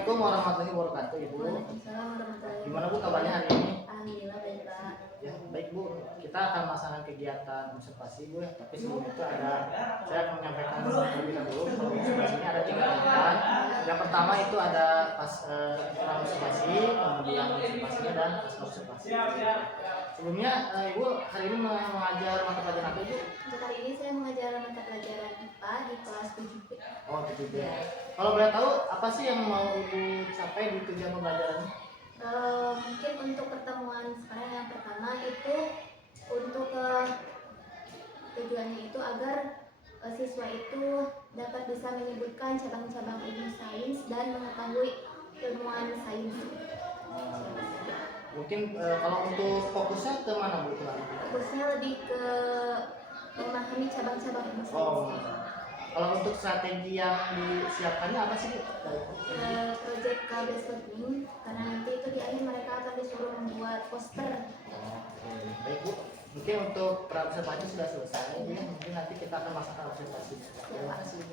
Assalamualaikum warahmatullahi wabarakatuh, Ibu. Waalaikumsalam warahmatullahi wabarakatuh. Gimana Bu kabarnya hari ini? Alhamdulillah baik Pak. Ya baik Bu. Kita akan melaksanakan kegiatan observasi Bu. Tapi sebelum itu saya akan menyampaikan terlebih dahulu kalau observasi ini ada 3 tahapan. Yang pertama itu ada pas observasi, kemudian observasinya dan pas observasi. Sebelumnya Ibu hari ini mengajar mata pelajaran apa Ibu? Untuk hari ini saya mengajar mata pelajaran IPA di kelas 7B. Oh 7B. Kalau boleh tahu apa sih yang mau Ibu capai di tujuan pembelajaran? Mungkin untuk pertemuan sekarang yang pertama itu untuk tujuannya itu agar siswa itu dapat bisa menyebutkan cabang-cabang ilmu sains dan mengetahui ilmuwan sains. Mungkin kalau untuk fokusnya ke mana Bu? Fokusnya lebih ke memahami cabang-cabang ilmu sains. Oh. Kalau untuk strategi yang disiapkannya apa sih Bu? Project cloud-based learning, karena nanti itu di akhir mereka akan disuruh membuat poster. Oke, baik Bu. Mungkin untuk observasi sudah selesai, ya. Mungkin nanti kita akan melaksanakan observasi. Terima kasih.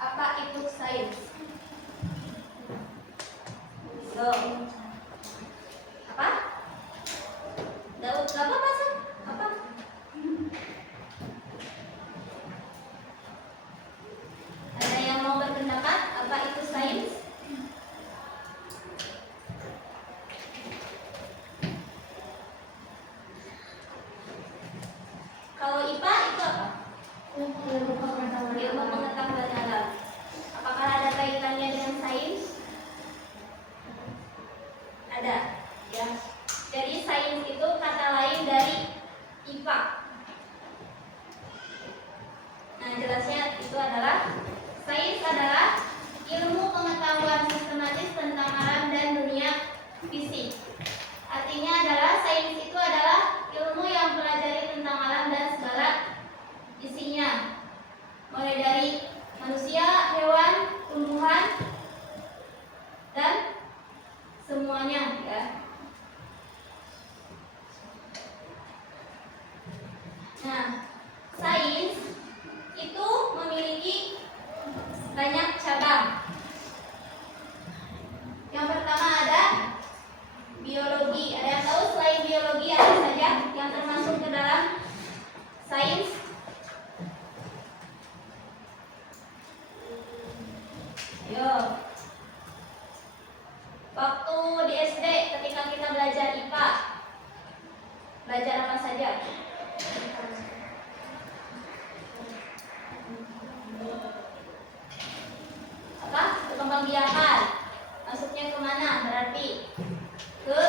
Apa itu sains? So, apa? Daud, apa pasang? Apa? Ada yang mau berpendapat? Apa itu sains? Kalau IPA itu apa? Ilmu pengetahuan alam. Apakah ada kaitannya dengan sains? Ada, ya. Jadi sains itu kata lain dari IPA. Nah, jelasnya itu adalah sains adalah ilmu pengetahuan sistematis tentang alam dan dunia fisik. Artinya adalah sains itu adalah ilmu yang mempelajari tentang alam dan segala isinya, mulai dari manusia, hewan, tumbuhan, dan semuanya, ya. Nah, sains itu memiliki banyak cabang. Yang pertama ada biologi. Ada yang tahu selain biologi apa saja yang termasuk ke dalam sains? Yo. Waktu di SD ketika kita belajar IPA, belajar apa saja? Apa? Perkembangbiakan. Masuknya kemana? Berarti ke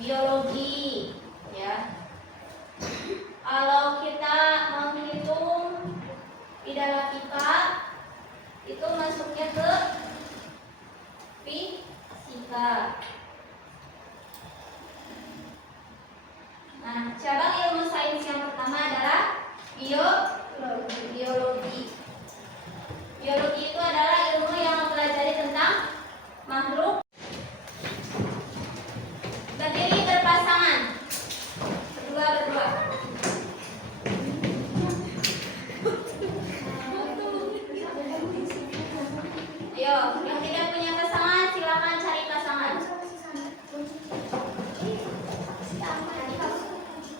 biologi, ya. Kalau kita menghitung di dalam IPA, itu masuknya ke fisika. Nah, cabang ilmu sains yang pertama adalah biologi. Biologi itu adalah ilmu yang mempelajari tentang makhluk berdiri berpasangan, berdua. Ayo, yang tidak punya pasangan silakan cari pasangan.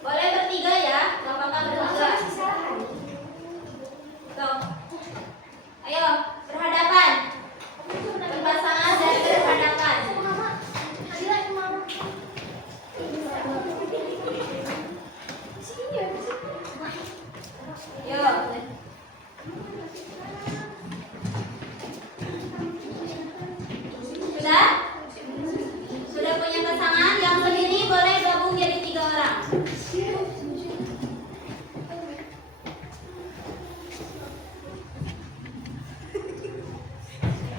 Boleh bertiga ya, gak apa-apa bertiga. Tuh. Ayo, berhadapan. Berpasangan dan berhadapan. Yo. Sudah? Sudah punya pasangan? Yang sendiri boleh gabung jadi 3 orang.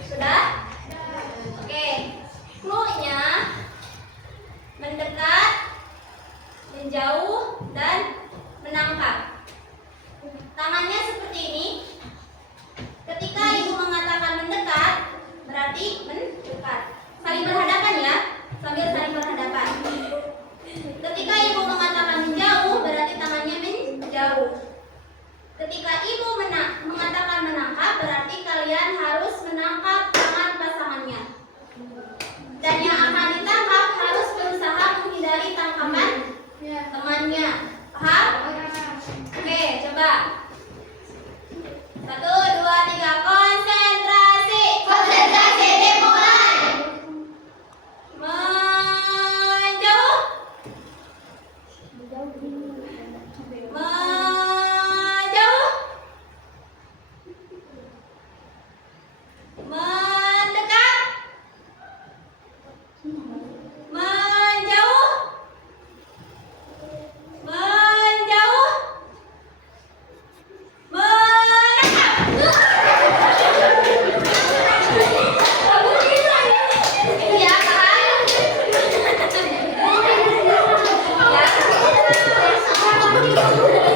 Sudah? Oke. Clue-nya mendekat, menjauh, dan menangkap. Tangannya seperti ini. Ketika ibu mengatakan mendekat, berarti mendekat. Saling berhadapan ya, sambil saling berhadapan. Ketika ibu mengatakan menjauh, berarti tangannya menjauh. Ketika ibu mengatakan menangkap, berarti kalian harus menangkap tangan pasangannya. Dan yang akan ditangkap harus berusaha menghindari tangkapan temannya. Paham? Oke, coba. 1, 2, 3, konsentrasi. Konsentrasi dimulai. Menjauh. Menjauh. Mendekat. Menjauh. Menjauh. Iya, paham? Ya.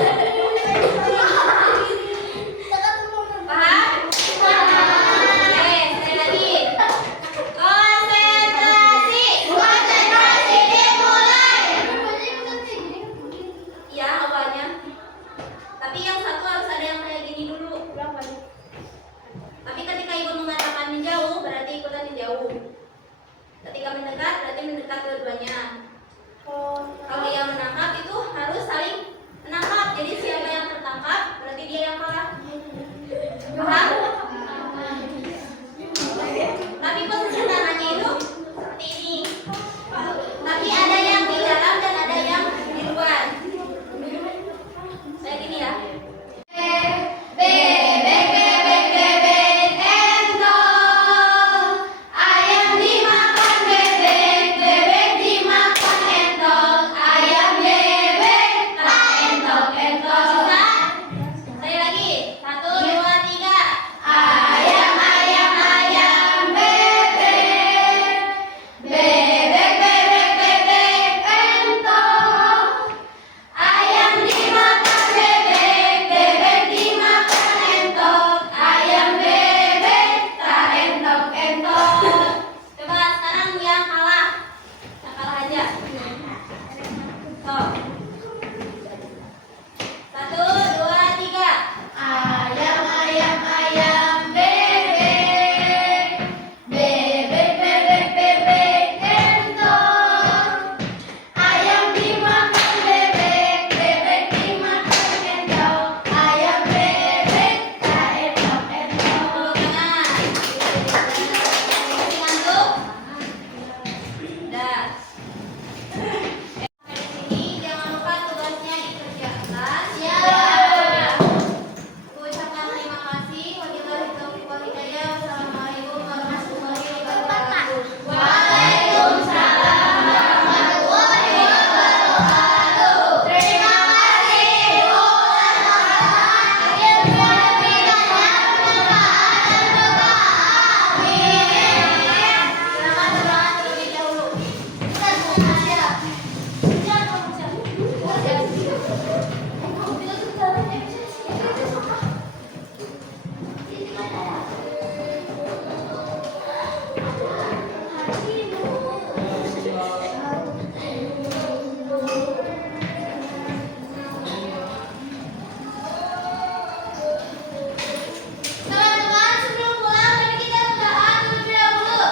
Teman-teman, sebelum pulang mari kita berdoa terlebih dahulu.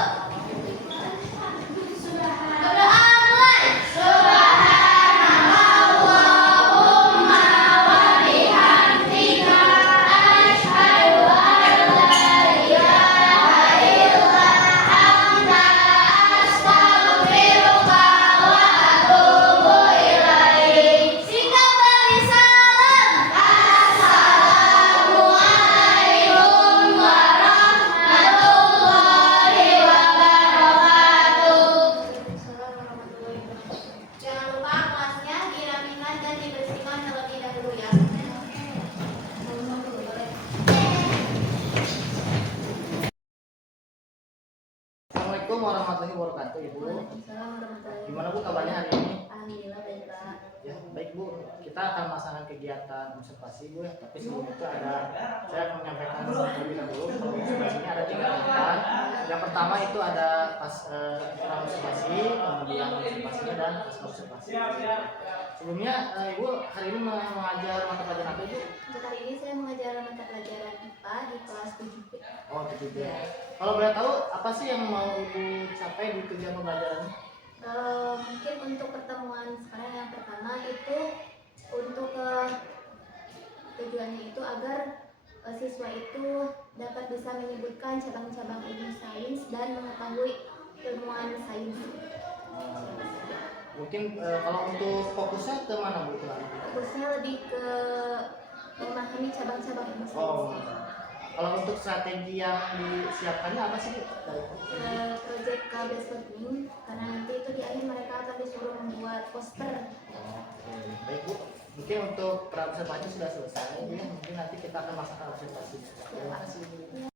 Berdoa mulai. Subhanallahumma wa bihamdika asyhadu an la ilaha illa anta astaghfiruka wa atubu ilaik. Singkat dari salam. Assalamualaikum warahmatullahi wabarakatuh. Jangan lupa kelasnya dirapikan dan dibersihkan terlebih dahulu ya. Assalamualaikum warahmatullahi wabarakatuh, Ibu. Gimana Bu kabarnya hari ini? Alhamdulillah baik Pak. Ya, baik Bu. Kita akan melaksanakan kegiatan observasi Bu ya. Tapi sebelum itu saya akan menyampaikan terlebih dahulu. Kalau observasinya ada 3 tahapan. Yang pertama itu ada pas observasi, kemudian observasinya dan pas observasi. Sebelumnya Ibu hari ini mengajar mata pelajaran apa Ibu? Untuk hari ini saya mengajar mata pelajaran IPA di kelas 7B. Oh, itu ya. Kalau boleh tahu apa sih yang mau Ibu capai di tujuan pembelajarannya? Mungkin untuk pertemuan sekarang yang pertama itu untuk tujuannya itu agar siswa itu dapat bisa menyebutkan cabang-cabang ilmu sains dan mengetahui ilmuwan sains. Mungkin kalau untuk fokusnya ke mana Bu? Fokusnya lebih ke memahami cabang-cabang ilmu sains. Oh, kalau untuk strategi yang disiapkannya apa sih Bu? Project call-based learning, karena nanti itu di akhir mereka akan disuruh membuat poster. Oh, oke. Baik Bu, mungkin untuk observasi sudah selesai ya. Mungkin nanti kita akan melaksanakan observasi. Terima kasih Bu.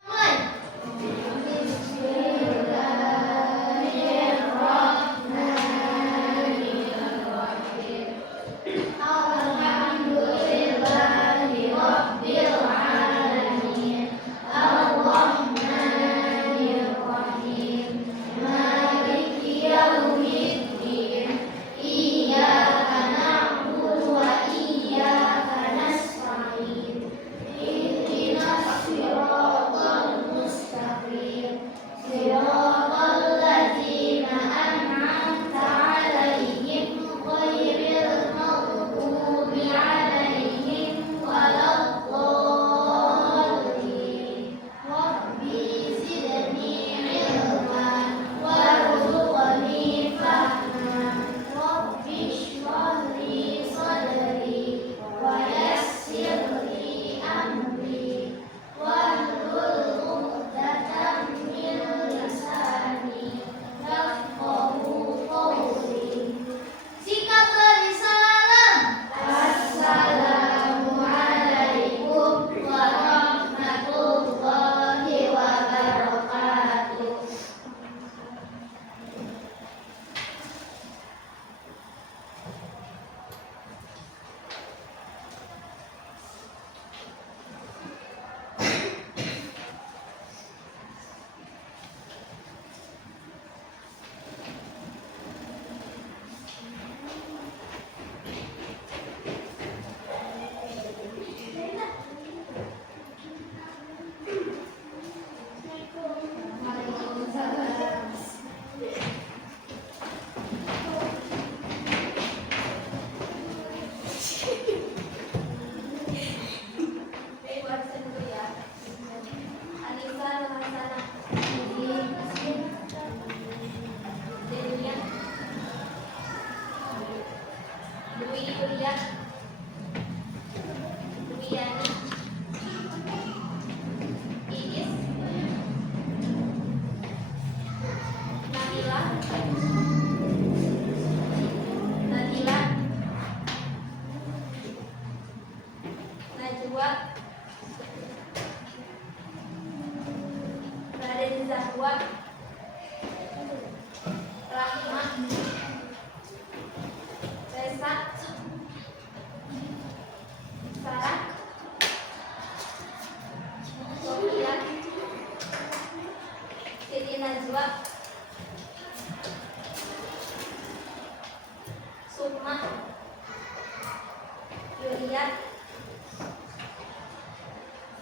lihat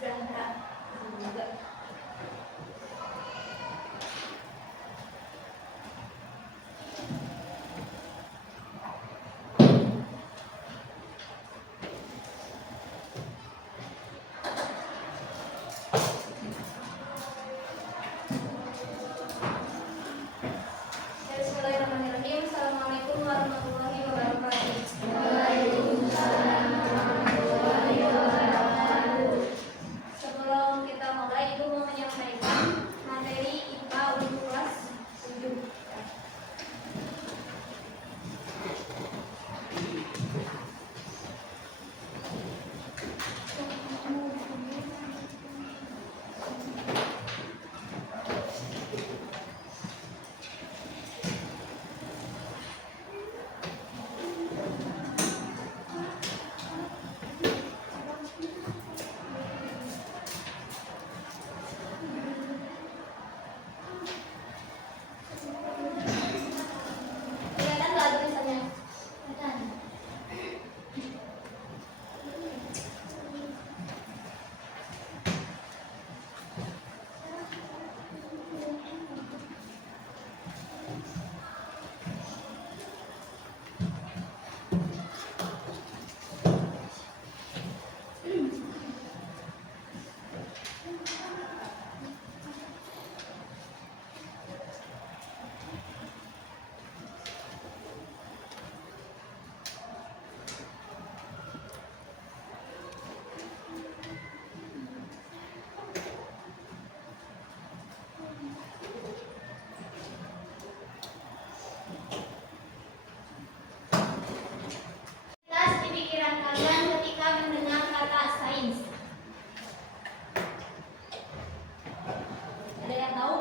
sudah enggak juga. Bismillahirrahmanirrahim. Assalamualaikum warahmatullahi wabarakatuh. Sebelum kita mulai, Ibu mau menyampaikan materi IPA untuk kelas 7. Kelihatan nggak tulisannya? Kelihatan. Tes di pikiran kalian ketika mendengar kata sains. Ada yang tahu?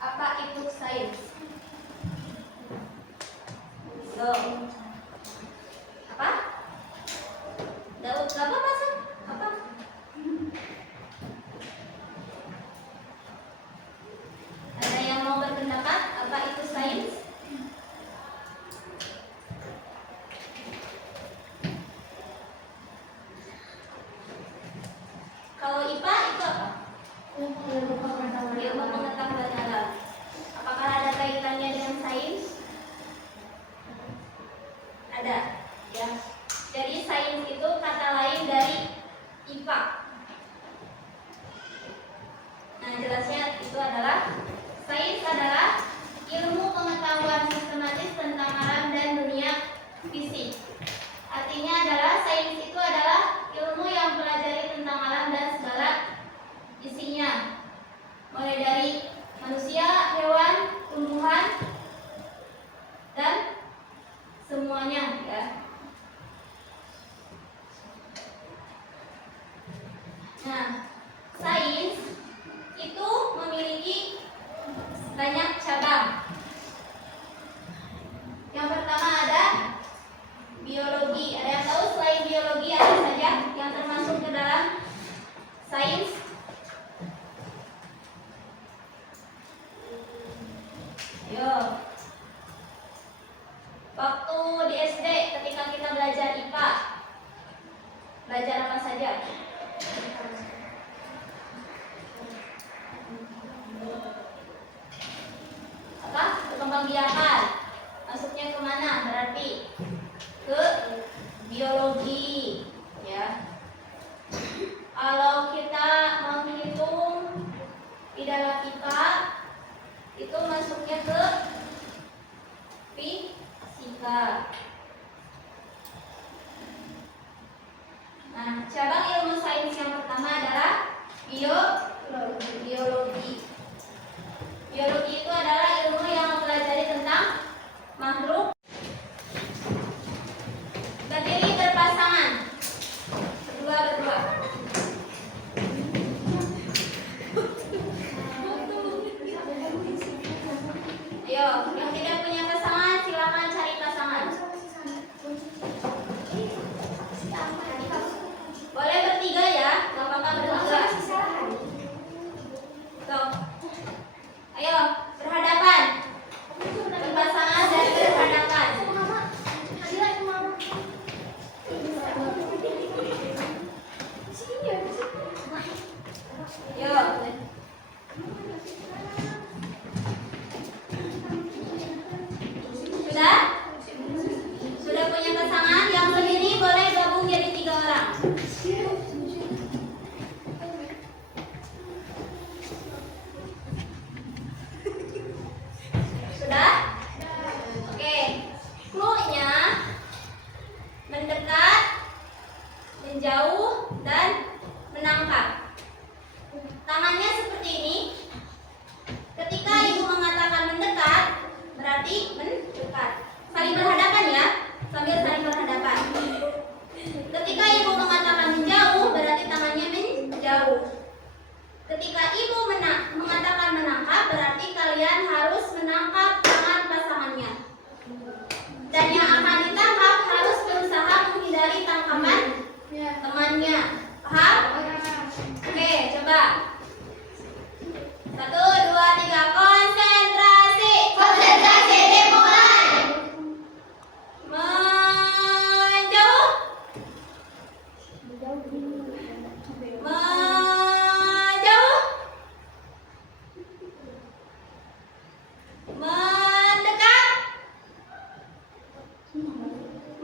Apa itu sains? So, apa? Daud, apa masuk? Apa? Ada yang mau berpendapat apa itu sains? Kalau IPA itu apa? Ilmu pengetahuan alam. Apakah ada kaitannya dengan sains? Ada, ya. Jadi sains itu kata lain dari IPA. Nah, jelasnya itu adalah sains adalah ilmu pengetahuan sistematis tentang alam dan dunia fisik. Artinya adalah sains itu adalah ilmu yang mempelajari tentang alam dan segala isinya, mulai dari manusia, hewan, tumbuhan, dan semuanya, ya. Nah, sains itu memiliki banyak cabang. Yang pertama ada biologi. Ada yang tahu selain biologi apa saja yang termasuk ke dalam sains? Ayo. Waktu di SD ketika kita belajar IPA, belajar apa saja? Apa? Perkembangbiakan. Masuknya kemana? Berarti ke biologi, ya. Kalau kita menghitung di dalam IPA itu masuknya ke fisika. Nah, cabang ilmu sains yang pertama adalah biologi. Biologi itu adalah ilmu yang mempelajari tentang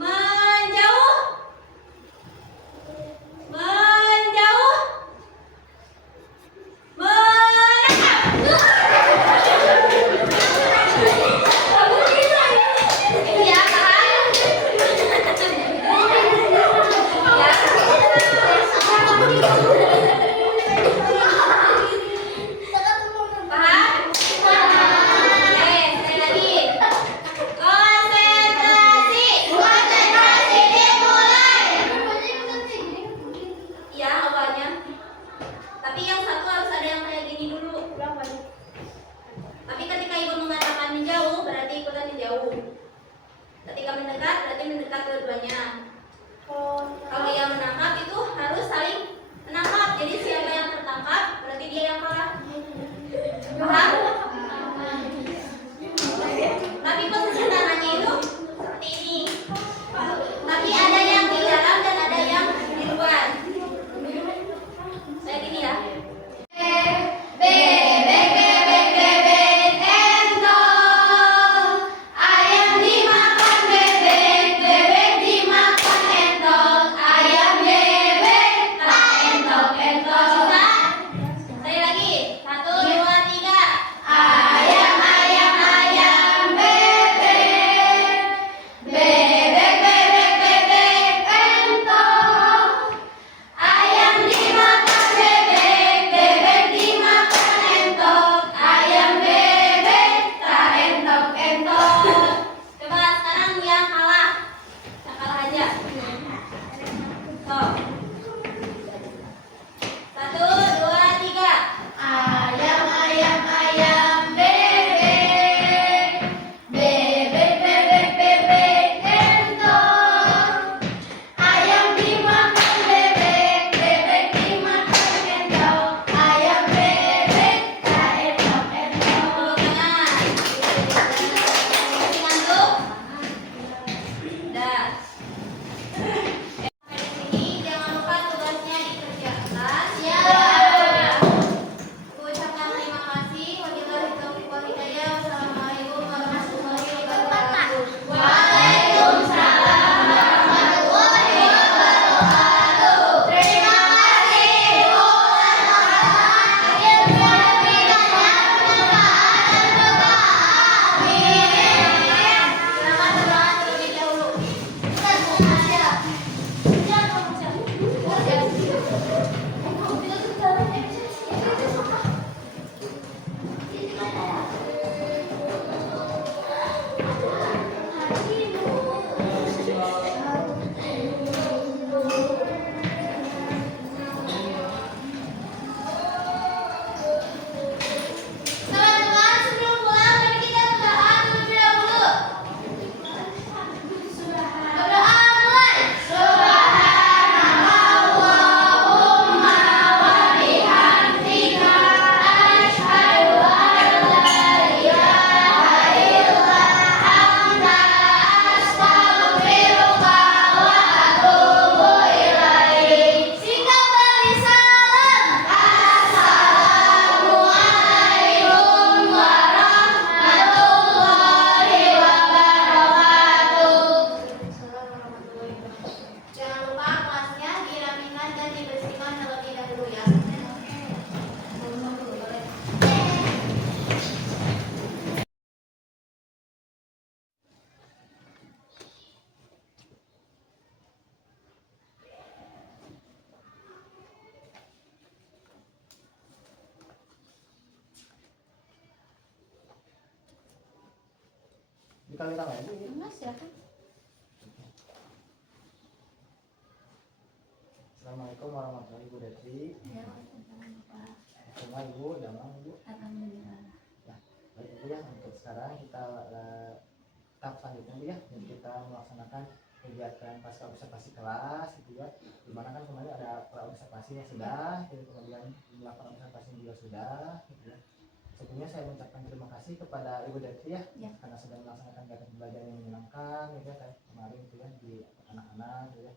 menjauh, menjauh, mendekat. Ya, paham? Paham? Oke, sekali lagi. Konsentrasi. Konsentrasi dimulai. Ya, awalnya. Tapi yang satu harus ada yang kayak gini dulu. Tapi ketika ibu mengatakan menjauh, berarti ikutan menjauh. Ketika mendekat, berarti mendekat dua-duanya. Kalau yang menangkap itu harus saling menangkap. Jadi siapa yang tertangkap, berarti dia yang kalah. Paham? Tapi posisi tangannya itu seperti ini. Tapi ada yang di dalam dan ada yang di luar. Kayak gini ya. Bebek, bebek, bebek, entong. Ayam dimakan bebek, bebek dimakan entong. Ayam bebek, tak entong, entong. Sudah? Sekali lagi. 1, 2, 3. Ayam, ayam, ayam, bebek. Bebek, bebek, bebek, entong. Ayam dimakan bebek, bebek dimakan entong. Ayam bebek, tak entong, entong. Coba sekarang yang kalah. Yang kalah aja. Stop. 1, 2, 3. Ayam, ayam, ayam, bebek. Bebek, bebek, bebek, entong. Ayam dimakan bebek, bebek dimakan entong. Ayam bebek, tak entong, entong. Masih ngantuk? Udah. Sampai di sini jangan lupa tugasnya dikerjakan. Ya. Aku ucapkan terima kasih. Wabillahi taufiq wal hidayah. Wassalamualaikum warahmatullahi wabarakatuh. Waalaikumsalam warahmatullahi wabarakatuh. Terima kasih. Selamat berdoa terlebih dahulu. Teman-teman, sebelum pulang mari kita berdoa terlebih dahulu. Berdoa mulai. Subhanakallahumma wa bihamdika asyhadu an la ilaha illa anta astaghfiruka wa atubu ilaik. Singkat dari salam. Assalamualaikum warahmatullahi wabarakatuh. Jangan lupa kelasnya dirapikan dan dibersihkan terlebih dahulu ya. Dikali tangan aja. Mas, silakan. Assalamualaikum warahmatullahi wabarakatuh. Semua ibu, damang ibu. Alhamdulillah. Ya, baik ibu ya. Untuk sekarang kita tahap selanjutnya Bu ya. Jadi kita melaksanakan kegiatan pasca observasi kelas gitu ya. Dimana kan kemarin ada pra-observasinya sudah, jadi kemudian melakukan observasi juga sudah gitu ya. Sebelumnya saya mengucapkan terima kasih kepada Ibu Detri ya, karena sudah melaksanakan kegiatan belajar yang menyenangkan gitu ya kayak kemarin gitu ya di anak-anak gitu ya.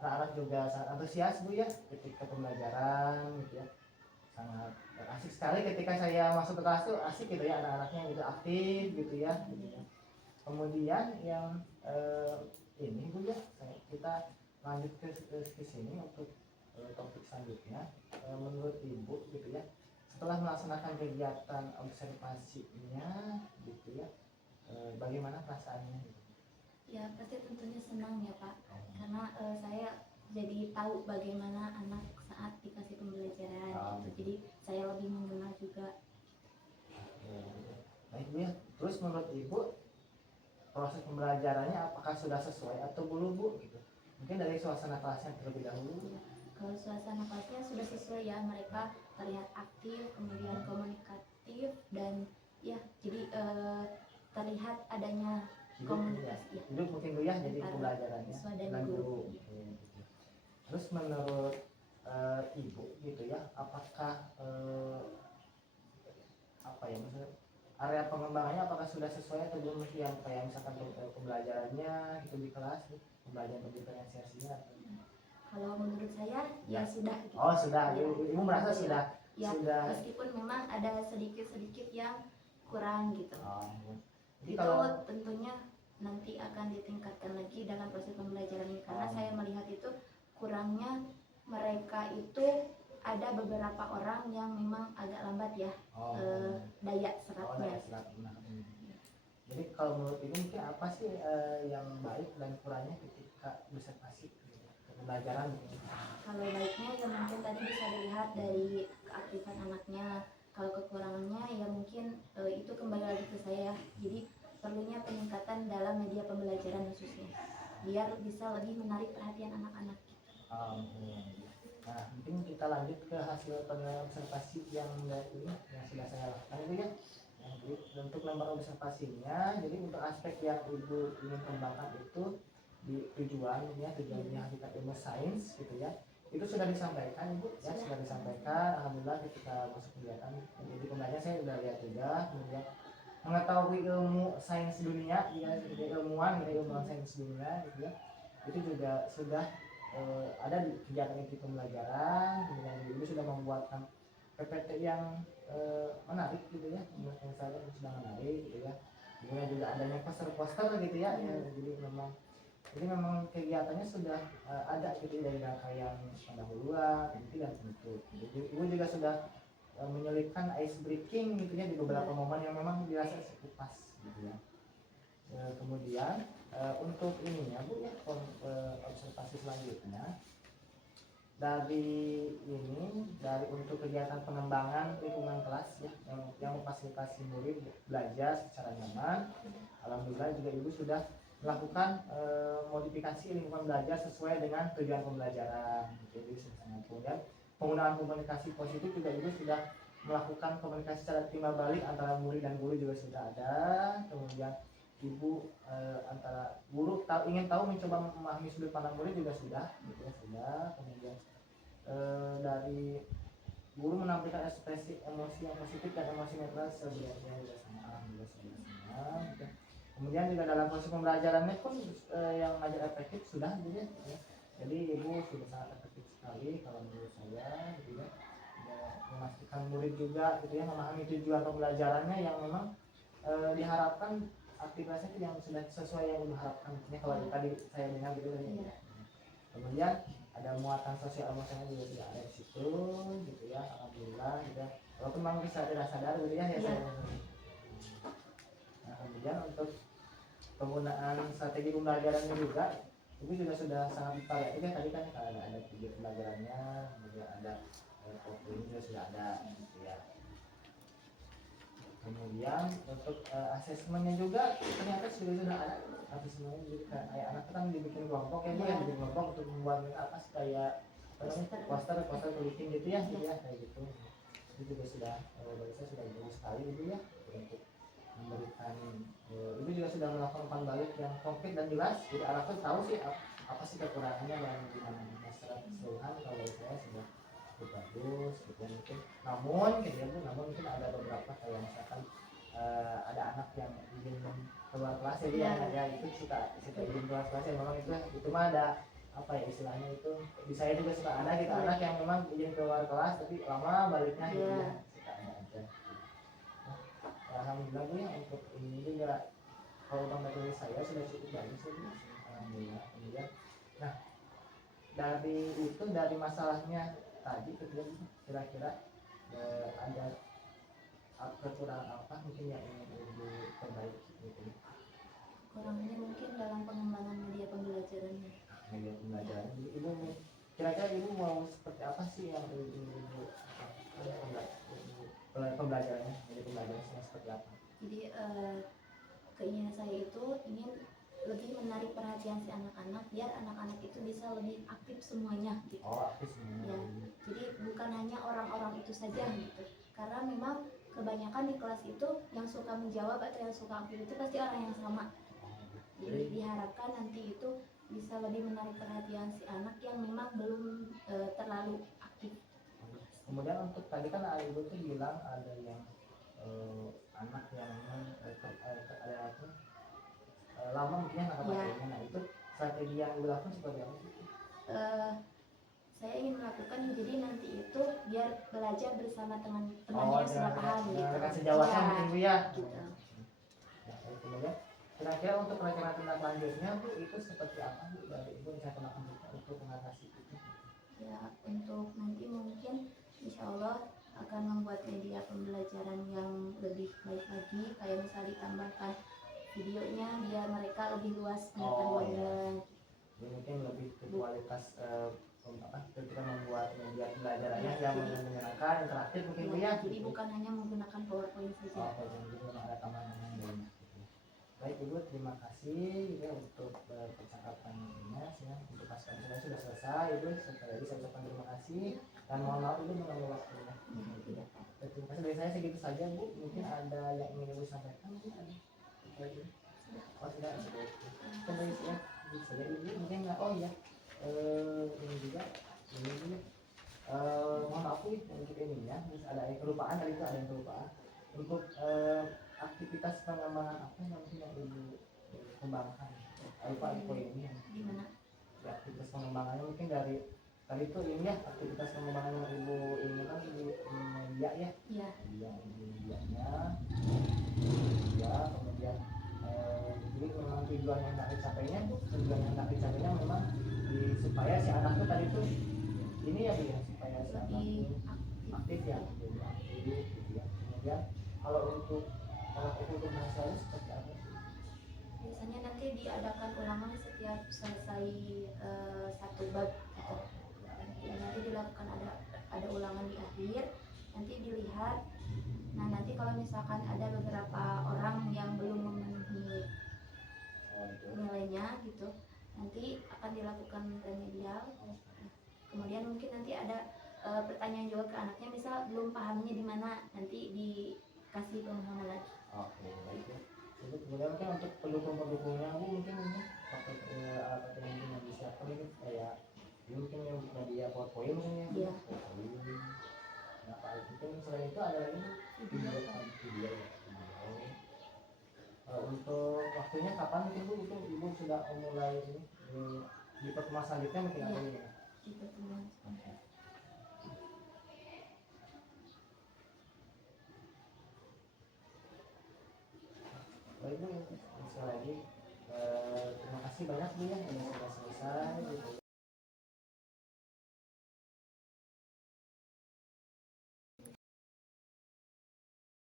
Anak-anak juga sangat antusias Bu ya ketika pembelajaran gitu ya. Sangat asik sekali ketika saya masuk ke kelas tuh asik gitu ya, anak-anaknya gitu aktif gitu ya. kemudian yang ini Bu ya, kita lanjut ke sini untuk topik selanjutnya. Menurut Ibu gitu ya, setelah melaksanakan kegiatan observasinya gitu ya, bagaimana perasaannya gitu? Ya pasti tentunya senang ya Pak, karena saya jadi tahu bagaimana anak saat dikasih pembelajaran gitu. Jadi saya lebih mengenal juga. Baik Bu ya, terus menurut Ibu proses pembelajarannya apakah sudah sesuai atau belum Bu gitu? Mungkin dari suasana kelasnya terlebih dahulu. Kalau suasana kelasnya sudah sesuai ya, mereka terlihat aktif, kemudian komunikatif, dan ya jadi terlihat adanya komunikasi ya. Hidup mungkin Bu ya, jadi antara pembelajarannya siswa dan dengan guru. guru. Gitu. Terus menurut Ibu gitu ya, apakah apa ya maksudnya area pengembangannya apakah sudah sesuai atau belum, yang kayak misalkan pembelajarannya gitu di kelas nih, pembelajaran pendiferensiasinya atau... Kalau menurut saya ya sudah gitu. Oh sudah, Ya. Ibu merasa sudah Ya, sudah. meskipun memang ada sedikit-sedikit yang kurang gitu. Jadi itu kalau tentunya nanti akan ditingkatkan lagi dalam proses pembelajaran ini, karena saya melihat itu kurangnya mereka itu ada beberapa orang yang memang agak lambat ya daya seratnya. Jadi kalau menurut Ibu mungkin apa sih yang baik dan kurangnya ketika observasi pembelajaran? Kalau baiknya ya mungkin tadi bisa dilihat dari keaktifan anaknya. Kalau kekurangannya ya mungkin itu kembali lagi ke saya. Jadi perlunya peningkatan dalam media pembelajaran khususnya, biar bisa lebih menarik perhatian anak-anak. Nah, mungkin kita lanjut ke hasil observasi yang ini yang sudah saya lakukan itu ya. Jadi untuk nomor observasinya, jadi untuk aspek yang Ibu ingin kembangkan itu di tujuannya hakikat ilmu sains gitu ya, itu sudah disampaikan Ibu ya, sudah disampaikan. Alhamdulillah ketika masuk kegiatan, jadi pembelajaran saya sudah lihat juga, kemudian mengetahui ilmu sains dunia ya, ilmuwan sains dunia gitu ya, itu juga sudah ada di kegiatan itu pembelajaran. Kemudian Ibu sudah membuatkan PPT yang menarik gitu ya, menurut saya sudah menarik gitu ya. Kemudian juga adanya poster-poster gitu ya, jadi memang kegiatannya sudah ada gitu dari rangkaian pendahuluan, inti dan penutup. Jadi Ibu juga sudah menyelipkan ice breaking gitu ya di beberapa momen yang memang dirasa cukup pas gitu ya. Kemudian untuk ininya Bu ya, observasi selanjutnya dari untuk kegiatan pengembangan lingkungan kelas ya, yang memfasilitasi murid belajar secara nyaman. Alhamdulillah juga Ibu sudah melakukan modifikasi lingkungan belajar sesuai dengan tujuan pembelajaran. Jadi kemudian penggunaan komunikasi positif juga Ibu sudah melakukan komunikasi secara timbal balik antara murid dan guru juga sudah ada. Kemudian Ibu antara guru ingin tahu mencoba memahami sudut pandang murid juga sudah gitu ya, sudah. Kemudian dari guru menampilkan ekspresi emosi yang positif dan emosi netral sebenarnya juga sama, gitu. Kemudian juga dalam proses pembelajarannya pun yang mengajar efektif sudah gitu ya. Jadi Ibu sudah sangat efektif sekali kalau menurut saya gitu ya. Memastikan murid juga gitu ya memahami tujuan pembelajarannya yang memang diharapkan aktivitasnya itu yang sudah sesuai yang diharapkan. Ini kalau tadi saya dengar gitu ya. Kemudian ada muatan sosial emosional juga sudah ada di situ gitu ya, alhamdulillah gitu ya. Walaupun memang bisa tidak sadar gitu ya, saya. Nah, kemudian untuk penggunaan strategi pembelajarannya juga Ibu juga sudah sangat variatif ya, tadi kan ada video pembelajarannya, kemudian ada ini juga sudah ada gitu ya. Kemudian untuk asesmennya juga ternyata sudah ada asesmennya, jadi kayak anak kan dibikin kelompok ya, yang dibikin kelompok untuk membuat apa sih kayak poster tulisin gitu ya, kayak gitu. Itu juga sudah bagi saya sudah bagus sekali gitu ya untuk memberikan. Ibu juga sudah melakukan umpan balik yang konkret dan jelas, jadi anak tuh tahu sih apa sih kekurangannya dan gimana secara keseluruhan. Kalau saya sudah bagus gitu ya, mungkin namun mungkin ada beberapa kayak misalkan ada anak yang ingin keluar kelas ya, itu suka izin keluar kelas ya, memang itu mah ada apa ya istilahnya, itu di saya juga suka ada gitu anak yang memang izin keluar kelas tapi lama baliknya gitu ya, suka ada aja. Alhamdulillah Bu ya, untuk ini juga kalau Bang materi saya sudah cukup bagus sih Bu. Alhamdulillah. Kemudian nah dari masalahnya tadi kira-kira ada kekurangan apa mungkin yang ingin Ibu perbaiki gitu. Kurangnya mungkin dalam pengembangan media pembelajarannya. Media pembelajaran. Jadi Ibu kira-kira Ibu mau seperti apa sih yang Ibu pembelajarannya, media pembelajarannya seperti apa? Jadi keinginan saya itu ingin lebih menarik perhatian si anak-anak biar anak-anak itu bisa lebih aktif semuanya gitu. Oh, aktif semuanya. Ya, jadi bukan hanya orang-orang itu saja gitu. Karena memang kebanyakan di kelas itu yang suka menjawab atau yang suka aktif itu pasti orang yang sama. Jadi diharapkan nanti itu bisa lebih menarik perhatian si anak yang memang belum terlalu aktif. Kemudian untuk tadi kan Ibu tuh bilang ada yang anak yang memang ada apa lama mungkin anak bacanya. Nah itu strategi yang Ibu lakukan seperti apa sih? Saya ingin melakukan jadi nanti itu biar belajar bersama teman-teman yang sudah paham gitu. Dengan sejawatnya mungkin Bu ya. Gitu. Nah, kemudian kira-kira untuk rencana tindak lanjutnya Bu itu seperti apa Bu dari Ibu rencana untuk mengatasi itu? Ya untuk nanti mungkin insya Allah akan membuat media pembelajaran yang lebih baik lagi, kayak misalnya ditambahkan videonya biar mereka lebih luas pengetahuannya. Jadi mungkin lebih ke kualitas ketika membuat media pembelajarannya yang menyenangkan, interaktif mungkin Bu ya. Jadi bukan hanya menggunakan PowerPoint saja. Jadi memang ada tambahan yang lain. Baik Ibu, terima kasih ya untuk percakapannya. Untuk pasca saya sudah selesai Ibu. Sekali lagi saya ucapkan terima kasih dan mohon maaf Ibu mengambil waktunya. Terima kasih dari saya segitu saja Bu. Mungkin ada yang ingin Ibu sampaikan mungkin ada. Oh sudah. Kembali ya. Saya Ibu mungkin nggak. Oh iya. Ini juga. Mohon maaf untuk ini ya. Ada yang kelupaan tadi itu ada yang kelupaan. Untuk aktivitas pengembangan apa yang mungkin yang Ibu kembangkan? Lupa poin ini ya. Gimana? Aktivitas pengembangannya mungkin dari tadi itu ini ya aktivitas pengembangan yang Ibu inginkan di media ya. Iya. Media medianya. Ya kemudian jadi memang tujuan yang tak dicapainya memang supaya si anak itu tadi tuh ini ya Bu ya supaya si anak itu aktif ya jadi aktif gitu ya. Kemudian kalau untuk bahasanya seperti apa? Biasanya nanti diadakan ulangan setiap selesai satu bab gitu. Ya, nanti dilakukan ada ulangan di akhir, nanti dilihat. Nah nanti kalau misalkan ada beberapa orang yang belum memenuhi nilainya gitu, nanti akan dilakukan remedial. Kemudian mungkin nanti ada pertanyaan jawab ke anaknya, misal belum pahamnya di mana, nanti dikasih pemahaman lagi. Oke, baik ya. Jadi kemudian mungkin untuk pendukung-pendukungnya Bu mungkin ini pakai alat yang mungkin disiapkan ini kayak mungkin yang media PowerPoint mungkin ya. Nah, mungkin selain itu ada lagi video ya. Untuk waktunya kapan mungkin Bu? Mungkin Ibu sudah mulai ini di pertemuan selanjutnya mungkin ada ini ya. Di pertemuan. Baik Bu, sekali lagi terima kasih banyak Bu ya.